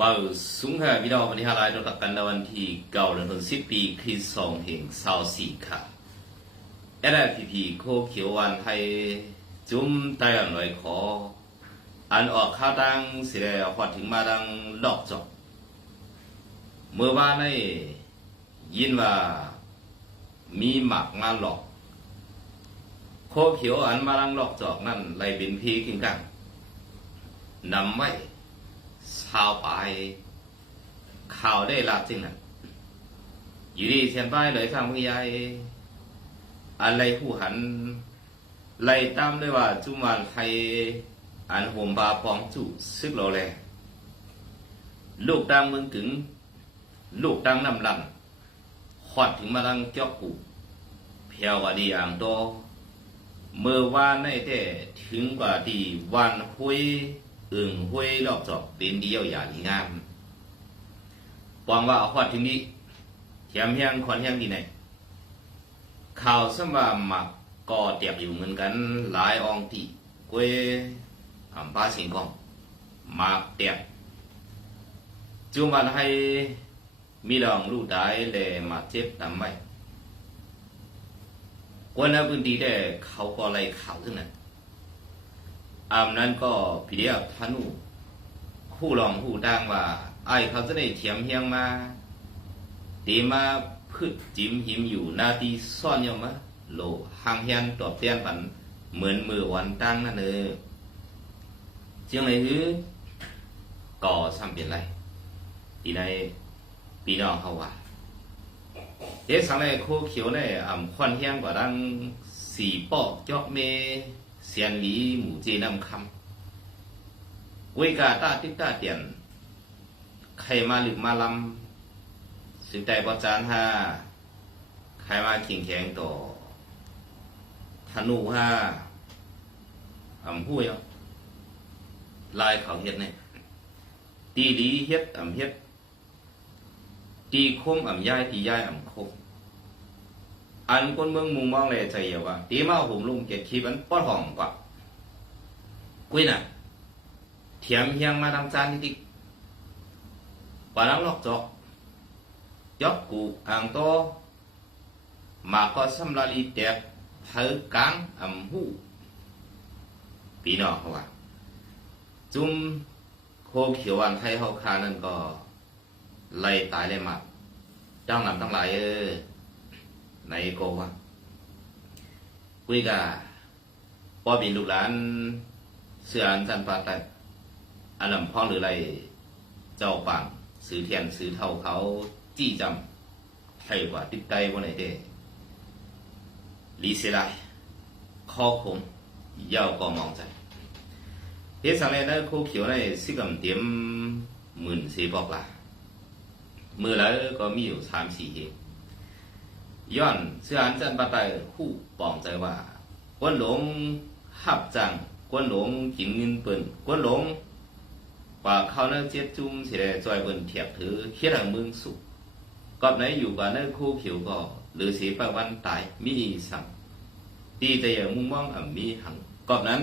บ่าสูงค่ะพี่น้องวันที่ห้าร้อยเราตักกันในวันที่เก้าเดือนธันวาคมปีคริสต์สองแห่งสาวสี่ค่ะเอเดพีพีโคเขียววันไทยจุ้มไต้หวันหน่อยขอ อันออกข้าวตังสิได้หอดถึงมาดังดอกจอกเมื่อวานในยินว่ามีหมักงานหลอก โคเขียวอันมาดังดอกจอกนั่นไรเป็นพีกิงกังนำไว้ ชาวไปข่าวได้รับจริงนะอยู่ดีเชียนป้ายเลยทางผู้ใหญ่อะไรผู้หันไล่ตามด้วยว่าจุมวันไทยอันห่มบาปองจุซึกโลแลลูกดังเมืองถึง ลูกดังนำลันหอดถึงมาลังเจอกกูเพียวว่าดีอ่างโตเมื่อวานในแต่ถึงกว่าดีวันหุย อึ่งห้วยรอบจอบเป็นเดียวอย่างงามปองว่าเอาขอดทิ้งนี้เทียมเฮียงคอนเฮียงดีไหนข่าวสมว่าหมักก็เตียบอยู่เหมือนกันหลายองตีกวยอำปาสิงกองหมากเตียบจุมันให้มีลองรู้ได้เลยมาเจ็บทำไมวันนั้นพื้นที่ได้เขาก็ไล่ข่าวทั้งนั้น อามนั้นก็พิเดียพานุผู้รองผู้ดังว่า ไอ้เขาจะได้เทียมเฮียงมาตีมาพืชจิ้มหิมอยู่นาทีซ่อนยอมะโลหางเฮียนตอบเตียนปันเหมือนมือวันตั้งนั่นเออเจียงเลยคือก่อซ้ำเป็นไรอีในปีนองเขาว่าเด็กสังเลยโคเขียวเนี่ยอ่ำควันเฮียงกว่าดังสี่ปอกจอกเม เสียนหลีหมู่เจนำคำวิกาตาติตาเตียนใครมาหรือมาลำสึกใจปจานห้าใครมาขิงแข็งต่อธนูห้าอำห้วยลายเขาเฮ็ดเนี่ยตีดีเฮ็ดอำเฮ็ดตีคมอำย้ายตีย้ายอำคม อันคนเมืองมุงมองเลยใจเยว่าตีมาหุมลุงเก็ดขีบันป้อนห้องกว่ากุ้ยน่ะเถียมเฮียงมาทำจานนิดๆปานังลอกจอกยอกกูอ่างโตมาก็สำลาลีแตกเผอกลางอำหูปีนอกเขาว่าจุ่มโคเขียววันไทยเฮาคานั่นก็ไล่ตายเลยมาเจ้านำทั้งหลายเออ ในโกว่าคุยกับพ่อบินลูกหลานเสืออันจันปาตันอันลำพ่อหรืออะไรเจ้าปังซื้อเทียนซื้อเท่าเขาจี้จำใช่กว่าติดใจบนไหนเด้ลีเสียดายคอคมยาวก็มองใจเฮ็ดสังเลยนะคู่เขียวในสิกำเตรียมหมื่นสี่บอกละมือแล้วก็มีอยู่สามสี่เหตุ ย้อนเสื้ออันจันปาไตคู่ปองใจว่ากวนหลงหับจังกวนหลงกินเงินเปิ่นกวนหลงว่าเขาเนื้อเจ็ดจุ่มสิได้จอยเปิ่นเทียบถือเคียดทางเมืองสุขกอบไหนอยู่กับเนื้อคู่เขียวก็หรือสีประวันตายมีสังตีแต่อย่างมุ่งมองอ่ำมีหังกอบนั้น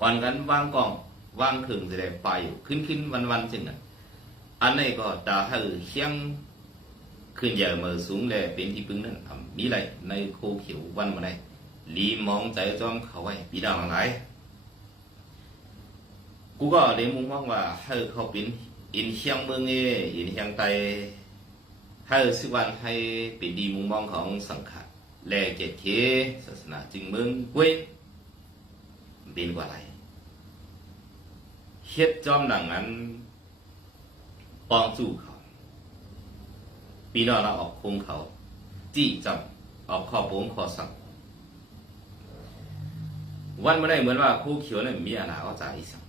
ก่อนกันวางกองวางถึงสิได้ไปอยู่ขึ้นขึ้นวันวันจึงนั้นอันนี้ก็ตาให้เคียง ขึ้นใหญ่มาสูงเลยเป็นที่พึ่งนั้นมีไรในโคเขียววันมาได้ลีมองใจจอมเขาไว้ปีดาวหลายกูก็เลยมุ่งมองว่าให้เขาเป็นอินเชียงเมืองเออินเชียงไตให้สิวันให้เป็นดีมุมมองของสังขารแลเจ็ดเคศาสนาจึงเมืองเว้ยเป็นกว่าไรเฮ็ดจอมหนังนั้นปองจู่เขา ปีนอเราออกคงเขา จี้จับออกข้อโป้งข้อสั่งวันไม่ได้เหมือนว่าคู่เขียวเนี่ยมีอาณาเอาใจสั่ง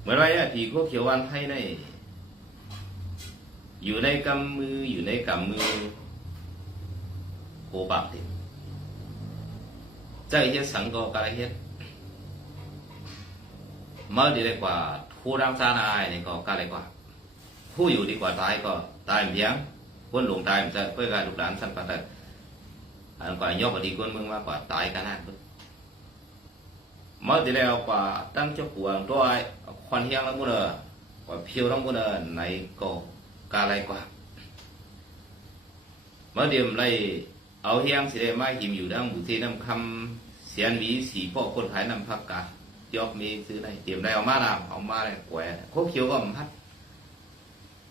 เหมือนว่าเนี่ยที่คู่เขียววันให้ในอยู่ในกำมืออยู่ในกำมือโคบาปเต็มใจเฮ็ดสังก็กระเฮ็ดเมื่อดีเลยกว่าทูรำซานายนี่ก็กระไรกว่า ผู้อยู่ดีกว่าตายก็ตายเพียงคนหลงตายมันจะเพื่อการลูกหลานสั้นปะแต่อันกว่ายกดีคนเมืองมากกว่าตายกันนะเมื่อที่แล้วกว่าตั้งเจ้าขวงด้วยค khoan hiang lắm bữa nè quả phiêu lắm bữa nè này có ca lai quả mà điểm này áo hiang sẽ mai hiểm อยู่ดังบุตรน้ำคำเสียนวีสีปอกคนไทยน้ำพักกายอกมีซื้อได้เตรียมได้เอามาดาเอามาเลยแหวะโคกเขียวก็อำพัด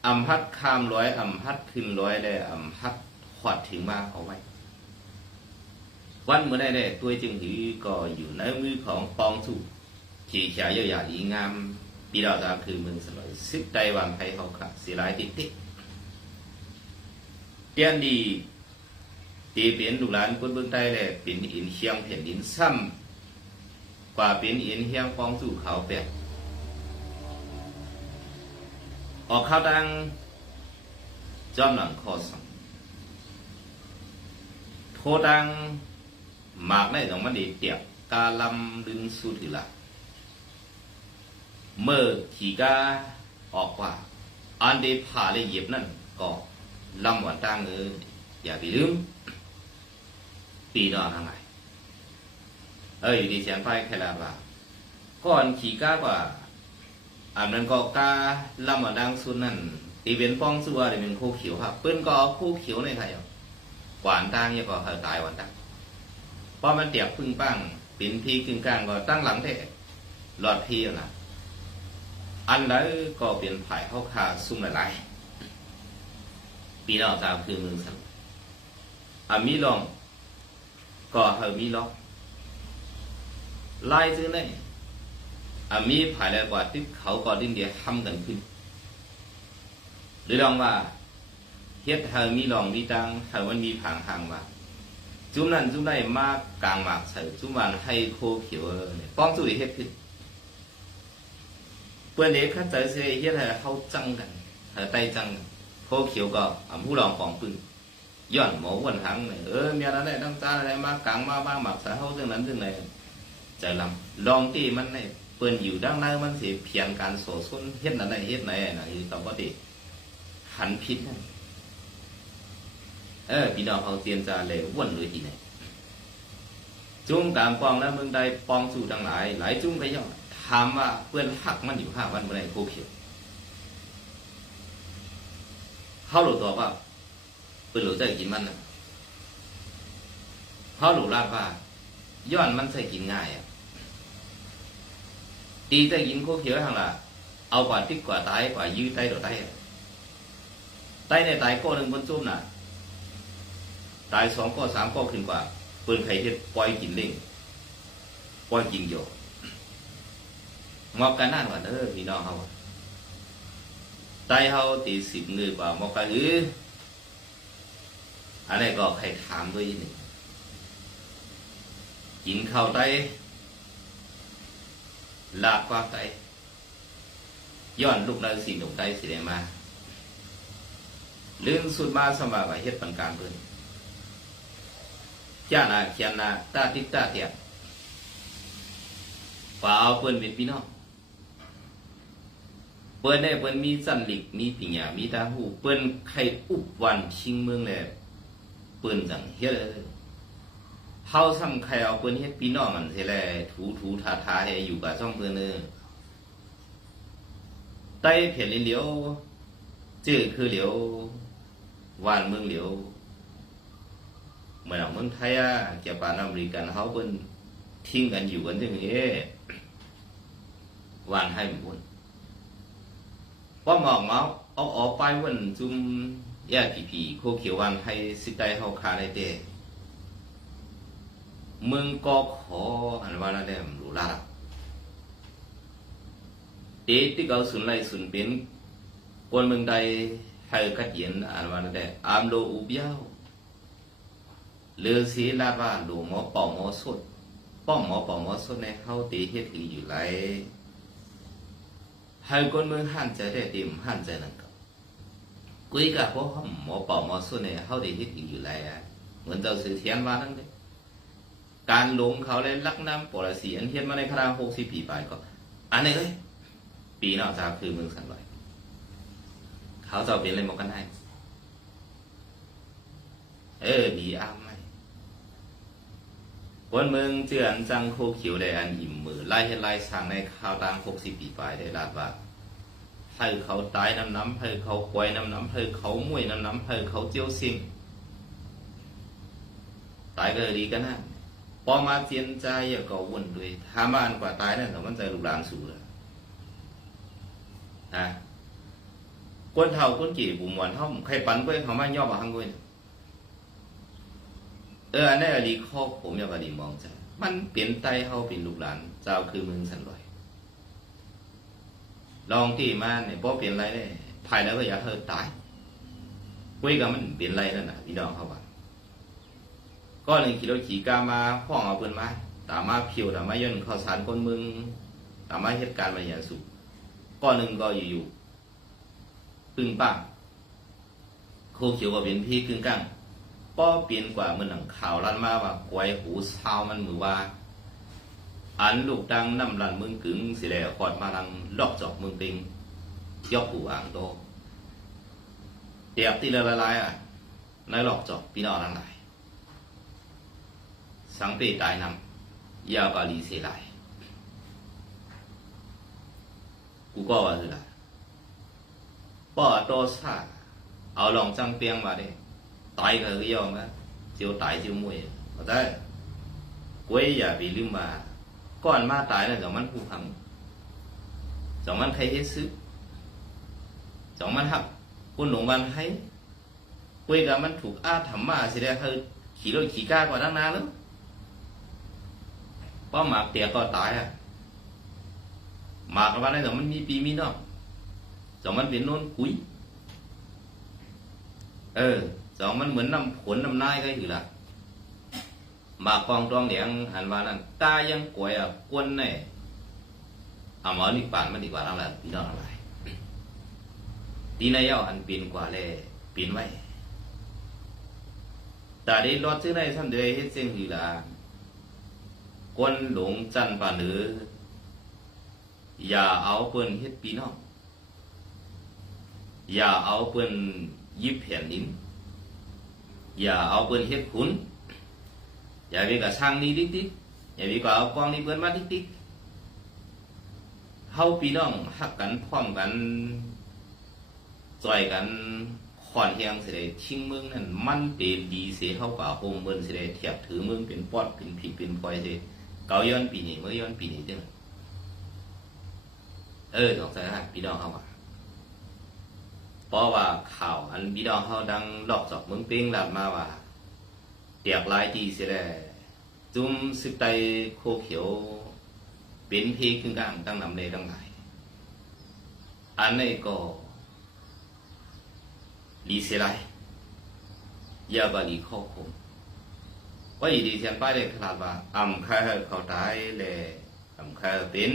อำพัดข้ามร้อยอำพัดขึ้นร้อยได้อำพัดขวัดถึงมาเอาไว้ วันเมื่อได้ได้ตัวจึงหือก็อยู่ในมือของปองสุขี่ขายยาวๆดีงามปีดาวตาคือเมืองสลอยซึกใดวันไทยเขาขาสีลายติดติดเตียนดีตีเปลี่ยนลูกหลานคนเบื้องใต้แหละเป็นอินเชียงแผ่นดินซ้ำกว่าเป็นอินเฮียงปองสู่เขาแปด ออกข้าวดังจอมหลังคอสองโทดังหมากได้ต้องมันดีเตียบกาลำดึงสุดถือละเมื่อขี่กาออกว่า อันเดผ่าเลยเหยียบนั่นก็ลำหวานตั้งเอออย่าไปลืม ปีนอนทางไหนเอออยู่ดีเสียงไฟแค่ละว่าก่อนขี่กากว่า อันนั้นก็กาลำหวานดังสุดนั่นตีเป็นป้องสัวหรือเป็นคู่เขียวครับเปิ้นก็เอาคู่เขียวในไทยเอาหวานตั้งยังก็เขาตายหวานตั้งพอมันเตียบพึ่งปั้งปินพีกึ่งกลางก็ตั้งหลังเทหลอดพีนะอันนั้นก็เป็นไผ่เข้าคาซุ่มหลายๆปีนอกจากคือมือสันอามีลอง ก็เฮามีลองไล่ซื้อเนี่ย อามีไผ่แล้วกว่าที่เขาก็ดิ้นเดียทำกันขึ้น หรือลองว่าเฮ็ดเฮามีลองมีตังเฮามันมีผางทางว่าจุ่มนั้นจุ่มได้มากกลางมากใส่จุ่มวันให้โคเขียวเนี่ยป้องจุ้ยเฮ็ดขึ้นเพื่อนเด็กข้าใจเสียเฮ็ดให้เขาจังกันให้ไตจังโคเขียวก็อ่าผู้รองของปืนย้อนหมอวันหังเนี่ยเออเมียนั้นได้ตั้งตาอะไรมากลางมาบ้างหมักใส่เขาเรื่องนั้นเรื่องไหนใจลำลองที่มันใน เปิ้นอยู่ด้านในมันสิเพียงการโสส้นเฮ็ดนั้นได้เฮ็ดไหนน่ะคือตอบว่าดิหันผิดนั่นเออพี่น้องเขาเตียนจะเลยว่นเลยทีไหนจุ้มการปองแล้วเมืองใดปองสู่ทั้งหลาย หลายจุ้มไปย่อถามว่าเพื่อนหักมันอยู่ห้าวันเมื่อไรโคเขียวเขาหลุดตัวว่าเพื่อนหลุดใจกินมันนะเขาหลุดลาดว่าย้อนมันใส่กินง่ายอะ ตีใจกินโคเขียวทางละเอากว่าติ๊กว่าตายกว่ายื้อไตตัวไตอะไตในตายก้อนหนึ่งบนจุ้มน่ะตายสองก็สามก็ขึ้นกว่าปืนไข่เฮ็ดปล่อยกินเล่งปล่อยกินโยงอกกันนั่นว่าเด้อพี่น้องเฮาตายเฮาตีสิบเงยกว่ามอกกันเอออันนี้ก็ใครถามด้วยหนึ่งกินข้าวไต ลากกว่าไตย้อนลูกนาสิ่งดงไตสิได้มาเรื่องสุดมาสมาว่าเฮ็ดปันการเพิ่น cha là cha là ta tích ta tiệt và ao quên việt pino เปิ้นได้เปิ้นมีสันหลิกมีปิญญามีตาหูเปิ้นใครอุบวันชิงเมืองแลเปิ้นจังเฮ็ด เฮาซ้ำใครเอาเปิ้นเฮ็ดพี่น้องมันสิแลถูถูทาทาให้อยู่กับช่องเปิ้นเด้อใต้เพียนเหลียวจื้อคือเหลียววานเมืองเหลียว mà ở มืองไทยอะจะปานอเมริกันเขาเป็นทิ้งกันอยู่กันอย่างนี้วันให้หมดพอหมอกเมาเอาออกไปวันจุ่มแยกผีผีโคเขียววันให้สิใจเขาคาได้เด้ เมืองก็ขออันว่านั่นแหละรู้ละเตติเกาสุนไลสุนเป็นคนเมืองใดให้กัดเย็นอันว่านั่นแหละอามโลอุบยาวเลือสีลาว่าหลวงหมอป่อหมอสุดป้องหมอป่อหมอสุดในเข้าตีเฮ็ดถือยู่ไรให้คนเมืองหันใจได้ติมหันใจนั่นก็กุยกับพวกหมอป่อหมอสุดในเข้าตีเฮ็ดถือยู่ไรอะเหมือนเจ้าสื่อเทียนว่านั่นเลย การหลงเขาเลยลักน้ำปรสีอันเทียนมาในคราวหกสิบปีไปก็อันนี้เลยปีนอกจากคือเมืองสันลอยเขาจะเป็นอะไรมากันได้เออดีอ้ามเคนเมืองเจือนจังโคเขียวได้อันอิ่มมือไล่เฮ็ดไล่สร้างในข่าวต่าง60ปีปลายได้ลาดว่าให้เขาตายน้ำน้ำให้เขาควายน้ำน้ำให้เขามวยน้ำน้ำให้เขาเจียวซิงตายก็ดีกันนะ พอมาเจียนใจอย่าก็วุ่นด้วยถามว่าอันกว่าตายนั่นแต่มันใจลูกหลานสู่ลยนะคนเฒ่าคนกี่บุ่มวันท่าใครปันก็เขามาย่อมาหังก้ยเอออันนี้อดีข้อผมอยากอดีมองใจมันเปลี่ยนไตเฮาเป็นลูกหลานเจ้าคือมึงสันลอยลองที่มาเนี่ยพอเปลี่ยนไรได้ภายแล้วก็อยากเธอตายคุยกับมันเปลี่ยนไรนั่นน่ะพี่น้องเขาว่า ก็เลยขี่รถขี่กามาห้องเอาเปิ้นมาตามมาเพียวตามมาย่นข้าวสารคนมึงตามมาเหตุการณ์มาอย่างสุดก้อนหนึ่งก็อยู่ๆปึ้งป้างโคเขียวก็เป็นพี่กึ่งกลางป้อเปลี่ยนกว่าเมื่อหนังข่าวลั่นมาว่ากวยหูเศร้ามันมือว่า อันลูกดังน้ำลันมืองกึ่งสิแลขอดมาลังลอกจอกมืองปิงยอกหูอ่างโตเตียบที่ละลายอะในหลอกจอกพี่น้องทั้งหลาย สังเปตายนำยาวกาลีเสลายกูก็ว่าคือละป้อโตซาเอาลองจังเปียงมาเด้ tại cái cái dòng á chiều tại chiều mùi có thế quấy giờ bị lưu mà con ma tại là dòng ăn phù hằng dòng ăn thấy hết sức dòng ăn học quân đồng văn hay quấy cả มันถูกอาถรรมาสิได้คือขี่รถขี่ก้ากว่าตั้งนานแล้ว เพราะหมากเตียก็ตายอะหมากวันนี้นมันมีปีมีน้องสองมันเป็นโน่นกุยเออสองมันเหมือนน้ำผลน้ำนายก็อยู่ละหมากกองตองเหลียงหันว่านั่นตายังกวยอะกวนแน่เอาหมอนี่ปานมันดีกว่าทั้งหลายพี่น้องทั้งหลายตีนายเย้าอันปีนกว่าเลยปีนไว้แต่ได้รอดซื้อในท่านเดยเฮ็ดเสียงหือละ กวนหลงจันป่าเหนืออย่าเอาเปิ้นเฮ็ดปีน้องอย่าเอาเปิ้นยิบแผ่นดินอย่าเอาเปืนเฮ็ดขุนอย่าไปกับช่างนี่ติ๊กติ๊กอย่าไปกับเอากองนี่เปิ้นมาติ๊กติ๊กเฮาพี่น้องฮักกันพร้อมกันจอยกันขอนเฮียงสิได้ทิ้งเมืองนั่นมันเป็นดีเสียเฮาป่าโฮมเบิ่นสิได้เทียบถือเมืองเป็นปอดเป็นผีเป็นพลอยสิ เกาย้อนปีนี้เมื่อย้อนปีนี้เด้อเออสงสัยฮะพี่น้องเฮาว่าเพราะว่าข่าวอันพี่น้องเขาดังหลอกจอกเมืองเป้งหลัดมาว่าเตียกลายทีเสียแล้จุ่มสึกไตโคเขียว เป็นเพขึ้นกลางตั้งนำเลยตั้งหลายอันนี้ก็ลีเสียไรยาบาลีข้อคม ว่าอีดีเสียนป้ายได้ขนาดว่าอ่ำค่าเขาตายเลยอ่ำค่าเป็น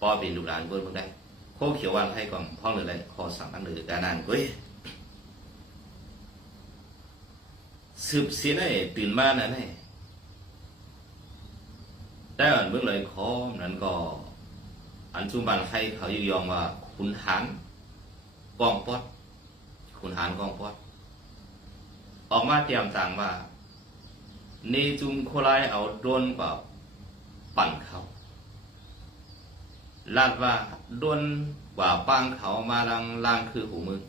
ปอเป็นลูกหลานเพิ่นเพิ่งได้โคเขียววันให้ก่อนพ่อหรืออะไรขอสั่งอันหรือการนานกุ้ยสืบเสียได้ตื่นมานั่นไงได้อันเบื้องเลยขอนั้นก็ อันจุบันให้เขาอยู่ยองว่าขุนหานกองปอดขุนหานกองปอดออกมาเตรียมต่งว่า เนจุมโคไลเอาโดนกว่าปั่นเขาลาดว่าโดนกว่าปังเขามาลังล่างคือหูมึง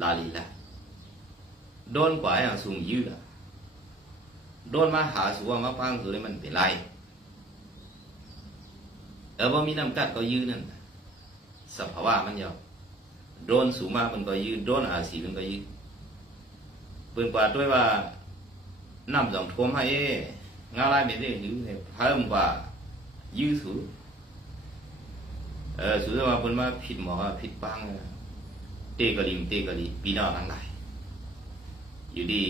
ลาลีละโดนกว่าอย่างสูงยืดอะโดนมาหาสัวมาปังคือมันเป็นไรเออว่ามีน้ำกัดก็ยืดนั่นสภาวะมันยาวโดนสูงมากมันก็ยืดโดนอาศีมันก็ยืดเปินกว่าด้วยว่า น้ำสองทวมให้งาลายไม่ได้หรือเพิ่มกว่ายืดสูงเออสุดท้ายว่าเพิ่นมาผิดหมอผิดปังเตกะลิมเตกะลิพี่น้องทั้งหลายอยู่ดี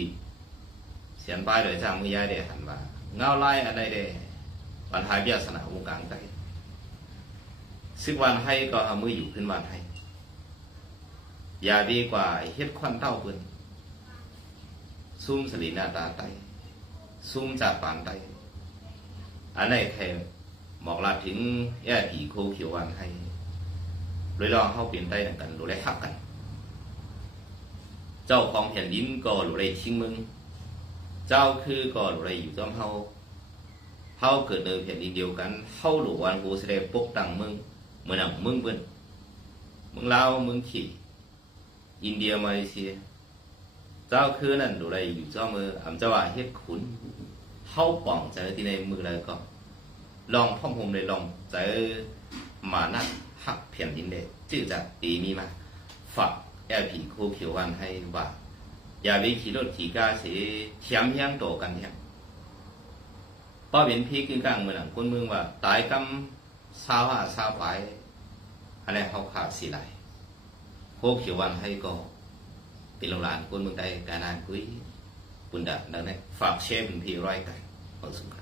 เสียนป้ายโดยจ้างมือยายได้หันว่าเงาไล่อะไรได้ปัญหาเบียสนาวงการไกซึ่งวันให้ก็เอามืออยู่ขึ้นวันให้อย่าดีกว่าเฮ็ดควันเต้าเพิ่นซุ่มสลีนาตาไต ซุ่มจากปานไตอันไหนแท้บอกลาถึงแย่ผีโคเขียววันให้โดยลองเข้าเปลี่ยนได้ดังกันรู้ได้ทักกัน เจ้าของแผ่นดินก็รู้ได้ทิ้งมึง เจ้าคือก็อะไรอยู่ต้อมเฮาเฮาเกิดในแผ่นดินเดียวกันเฮาหลววันกูแสดงปกตังมึงเหมือนหนังมึงเบิ้นมึงลาวมึงขี่อินเดียมาเลเซีย เจ้าคือนั่นอะไรอยู่เจ้ามืออำเจ้าว่าเฮ็ดขุนเฮาป่องใจที่ในมือเลยก็ลองพ่อมผมเลยลองใจมานัดหักแผ่นดินเดจื่อจากปีนี้มาฝากแอลพีโคเขียววันให้ว่า อย่าไปขี่รถขี่กาเสียเทียมยังโตกันเทียมป้าเป็นพี่กึ่งกลางเมืองหลังคนเมืองว่า ตายกำซาว่าซาไปอันนี้เขาขาดสิไหลโคเขียววันให้ก็ ป็นโรงแรมคนเมืองใดการนานคุยปุ่นดับดังนั้นฝากเชฟเป็นพี่ร้อยกันขอบคุณครับ